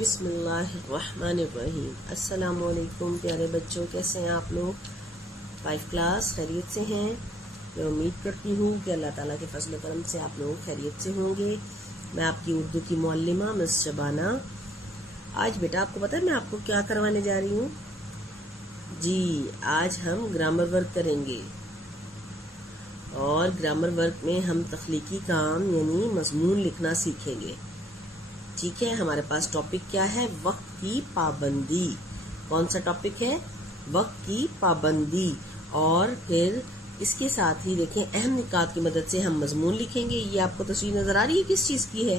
بسم اللہ الرحمن الرحیم۔ السلام علیکم پیارے بچوں، کیسے ہیں آپ لوگ؟ 5 کلاس خیریت سے ہیں؟ میں امید کرتی ہوں کہ اللہ تعالیٰ کے فضل و کرم سے آپ لوگ خیریت سے ہوں گے۔ میں آپ کی اردو کی معلمہ مس شبانہ۔ آج بیٹا آپ کو پتہ ہے میں آپ کو کیا کروانے جا رہی ہوں؟ جی، آج ہم گرامر ورک کریں گے، اور گرامر ورک میں ہم تخلیقی کام یعنی مضمون لکھنا سیکھیں گے۔ ٹھیک ہے، ہمارے پاس ٹاپک کیا ہے؟ وقت کی پابندی۔ کون سا ٹاپک ہے؟ وقت کی پابندی۔ اور پھر اس کے ساتھ ہی دیکھیں اہم نکات کی مدد سے ہم مضمون لکھیں گے۔ یہ آپ کو تصویر نظر آ رہی ہے کس چیز کی ہے؟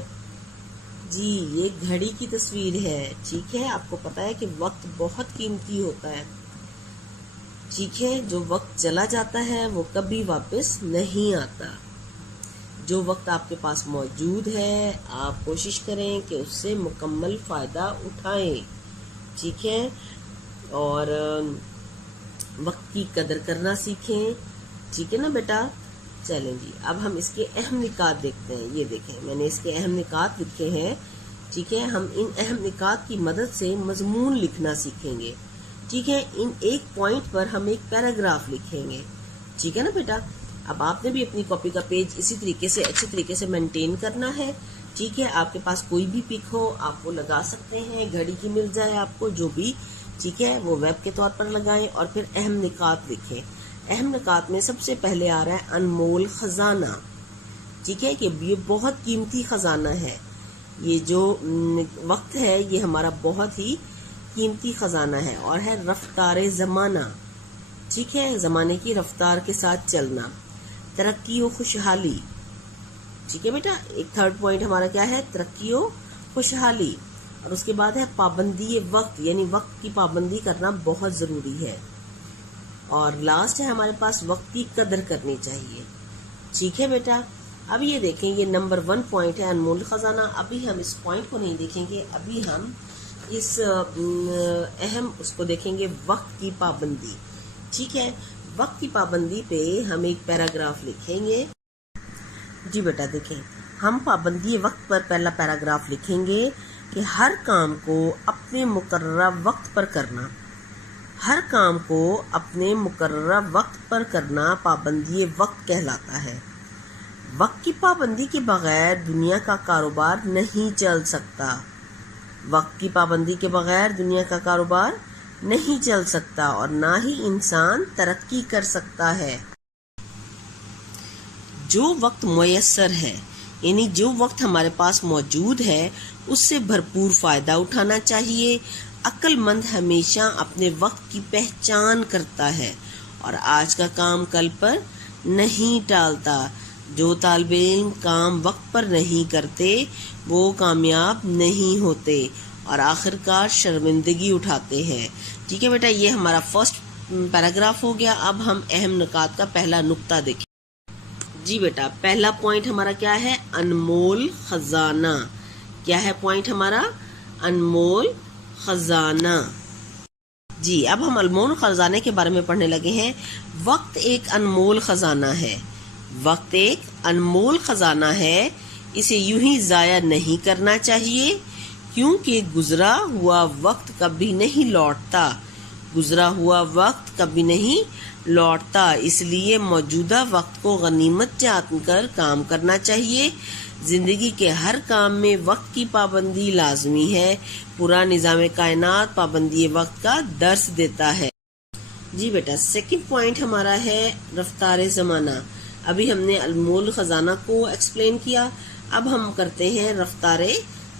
جی، یہ گھڑی کی تصویر ہے۔ ٹھیک ہے، آپ کو پتا ہے کہ وقت بہت قیمتی ہوتا ہے۔ ٹھیک ہے، جو وقت چلا جاتا ہے وہ کبھی واپس نہیں آتا۔ جو وقت آپ کے پاس موجود ہے آپ کوشش کریں کہ اس سے مکمل فائدہ اٹھائیں۔ ٹھیک ہے، اور وقت کی قدر کرنا سیکھیں۔ ٹھیک ہے نا بیٹا؟ چلیں جی، اب ہم اس کے اہم نکات دیکھتے ہیں۔ یہ دیکھیں میں نے اس کے اہم نکات لکھے ہیں۔ ٹھیک ہے، ہم ان اہم نکات کی مدد سے مضمون لکھنا سیکھیں گے۔ ٹھیک ہے، ان ایک پوائنٹ پر ہم ایک پیراگراف لکھیں گے۔ ٹھیک ہے نا بیٹا؟ اب آپ نے بھی اپنی کاپی کا پیج اسی طریقے سے اچھے طریقے سے مینٹین کرنا ہے۔ ٹھیک ہے، آپ کے پاس کوئی بھی پک ہو آپ وہ لگا سکتے ہیں، گھڑی کی مل جائے آپ کو جو بھی، ٹھیک ہے، وہ ویب کے طور پر لگائیں اور پھر اہم نکات لکھیں۔ اہم نکات میں سب سے پہلے آ رہا ہے انمول خزانہ۔ ٹھیک ہے، کہ یہ بہت قیمتی خزانہ ہے۔ یہ جو وقت ہے یہ ہمارا بہت ہی قیمتی خزانہ ہے، اور ہے رفتار زمانہ۔ ٹھیک ہے، زمانے کی رفتار کے ساتھ چلنا۔ ترقی و خوشحالی۔ ٹھیک ہے بیٹا، ایک تھرڈ پوائنٹ ہمارا کیا ہے؟ ترقی و خوشحالی۔ اور اس کے بعد ہے پابندی وقت، یعنی وقت کی پابندی کرنا بہت ضروری ہے۔ اور لاسٹ ہے ہمارے پاس وقت کی قدر کرنی چاہیے۔ ٹھیک ہے بیٹا؟ اب یہ دیکھیں، یہ نمبر 1 پوائنٹ ہے انمول خزانہ۔ ابھی ہم اس پوائنٹ کو نہیں دیکھیں گے، ابھی ہم اس اہم اس کو دیکھیں گے، وقت کی پابندی۔ ٹھیک ہے، وقت کی پابندی پہ ہم ایک پیراگراف لکھیں گے۔ جی بیٹا دیکھیں، ہم پابندی وقت پر پہلا پیراگراف لکھیں گے کہ ہر کام کو اپنے مقررہ وقت پر کرنا۔ ہر کام کو اپنے مقررہ وقت پر کرنا پابندی وقت کہلاتا ہے۔ وقت کی پابندی کے بغیر دنیا کا کاروبار نہیں چل سکتا۔ وقت کی پابندی کے بغیر دنیا کا کاروبار نہیں چل سکتا، اور نہ ہی انسان ترقی کر سکتا ہے۔ جو وقت میسر ہے، یعنی جو وقت ہمارے پاس موجود ہے اس سے بھرپور فائدہ اٹھانا چاہیے۔ عقل مند ہمیشہ اپنے وقت کی پہچان کرتا ہے اور آج کا کام کل پر نہیں ٹالتا۔ جو طالب علم کام وقت پر نہیں کرتے وہ کامیاب نہیں ہوتے اور آخرکار شرمندگی اٹھاتے ہیں۔ ٹھیک ہے بیٹا، یہ ہمارا فرسٹ پیراگراف ہو گیا۔ اب ہم اہم نکات کا پہلا نقطہ دیکھیں۔ جی بیٹا، پہلا پوائنٹ ہمارا کیا ہے؟ انمول خزانہ۔ کیا ہے پوائنٹ ہمارا؟ انمول خزانہ۔ جی، اب ہم انمول خزانے کے بارے میں پڑھنے لگے ہیں۔ وقت ایک انمول خزانہ ہے۔ وقت ایک انمول خزانہ ہے، اسے یوں ہی ضائع نہیں کرنا چاہیے، کیونکہ گزرا ہوا وقت کبھی نہیں لوٹتا۔ گزرا ہوا وقت کبھی نہیں لوٹتا، اس لیے موجودہ وقت کو غنیمت جان کر کام کرنا چاہیے۔ زندگی کے ہر کام میں وقت کی پابندی لازمی ہے۔ پورا نظام کائنات پابندی وقت کا درس دیتا ہے۔ جی بیٹا، سیکنڈ پوائنٹ ہمارا ہے رفتار زمانہ۔ ابھی ہم نے انمول خزانہ کو ایکسپلین کیا، اب ہم کرتے ہیں رفتار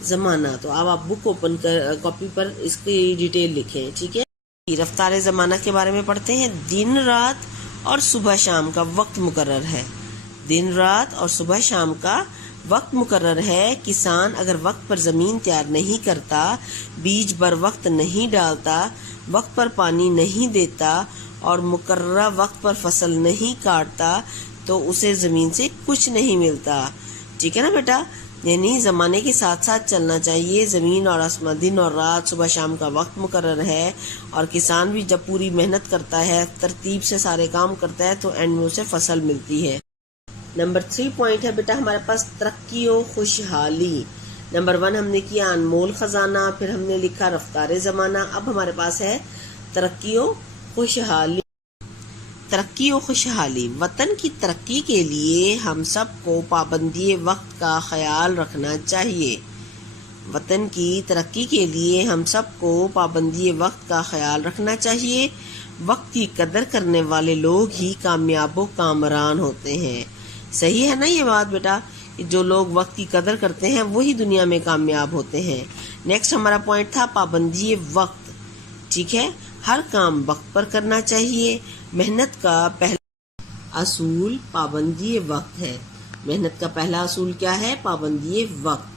زمانہ۔ تو اب آپ بک اوپن کر کاپی پر اس کی ڈیٹیل لکھیں۔ ٹھیک ہے، رفتار زمانہ کے بارے میں پڑھتے ہیں۔ دن رات اور صبح شام کا وقت مقرر ہے۔ دن رات اور صبح شام کا وقت مقرر ہے۔ کسان اگر وقت پر زمین تیار نہیں کرتا، بیج بر وقت نہیں ڈالتا، وقت پر پانی نہیں دیتا اور مقررہ وقت پر فصل نہیں کاٹتا تو اسے زمین سے کچھ نہیں ملتا۔ ٹھیک ہے نا بیٹا؟ یعنی زمانے کے ساتھ ساتھ چلنا چاہیے۔ زمین اور آسمان، دن اور رات، صبح شام کا وقت مقرر ہے، اور کسان بھی جب پوری محنت کرتا ہے، ترتیب سے سارے کام کرتا ہے تو اینڈ میں اسے فصل ملتی ہے۔ نمبر 3 پوائنٹ ہے بیٹا ہمارے پاس ترقی و خوشحالی۔ نمبر 1 ہم نے کیا انمول خزانہ، پھر ہم نے لکھا رفتار زمانہ. اب ہمارے پاس ہے ترقی و خوشحالی. ترقی و خوشحالی. وطن کی ترقی کے لیے ہم سب کو پابندی وقت کا خیال رکھنا چاہیے. وطن کی ترقی کے لیے ہم سب کو پابندی وقت کا خیال رکھنا چاہیے. وقت کی قدر کرنے والے لوگ ہی کامیاب و کامران ہوتے ہیں. صحیح ہے نا یہ بات بیٹا؟ جو لوگ وقت کی قدر کرتے ہیں وہی دنیا میں کامیاب ہوتے ہیں. نیکسٹ ہمارا پوائنٹ تھا پابندی وقت. ٹھیک ہے، ہر کام وقت پر کرنا چاہیے. محنت کا پہلا اصول پابندی وقت ہے. محنت کا پہلا اصول کیا ہے؟ پابندی وقت.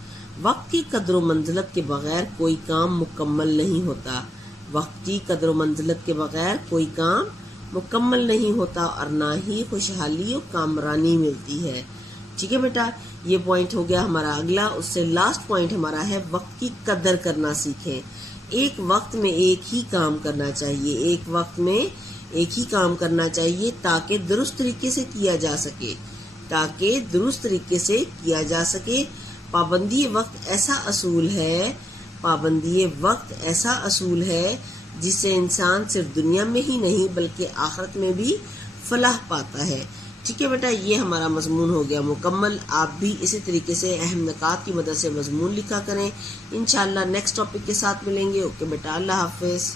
وقت کی قدر و منزلت کے بغیر کوئی کام مکمل نہیں ہوتا. وقت کی قدر و منزلت کے بغیر کوئی کام مکمل نہیں ہوتا اور نہ ہی خوشحالی و کامرانی ملتی ہے. ٹھیک ہے بیٹا، یہ پوائنٹ ہو گیا ہمارا اگلا. اس سے لاسٹ پوائنٹ ہمارا ہے وقت کی قدر کرنا سیکھیں. ایک وقت میں ایک ہی کام کرنا چاہیے. ایک وقت میں ایک ہی کام کرنا چاہیے تاکہ درست طریقے سے کیا جا سکے. تاکہ درست طریقے سے کیا جا سکے. پابندی وقت ایسا اصول ہے، پابندی وقت ایسا اصول ہے جس سے انسان صرف دنیا میں ہی نہیں بلکہ آخرت میں بھی فلاح پاتا ہے. ٹھیک ہے بیٹا، یہ ہمارا مضمون ہو گیا مکمل. آپ بھی اسی طریقے سے اہم نکات کی مدد سے مضمون لکھا کریں. انشاءاللہ نیکسٹ ٹاپک کے ساتھ ملیں گے. اوکے بیٹا، اللہ حافظ.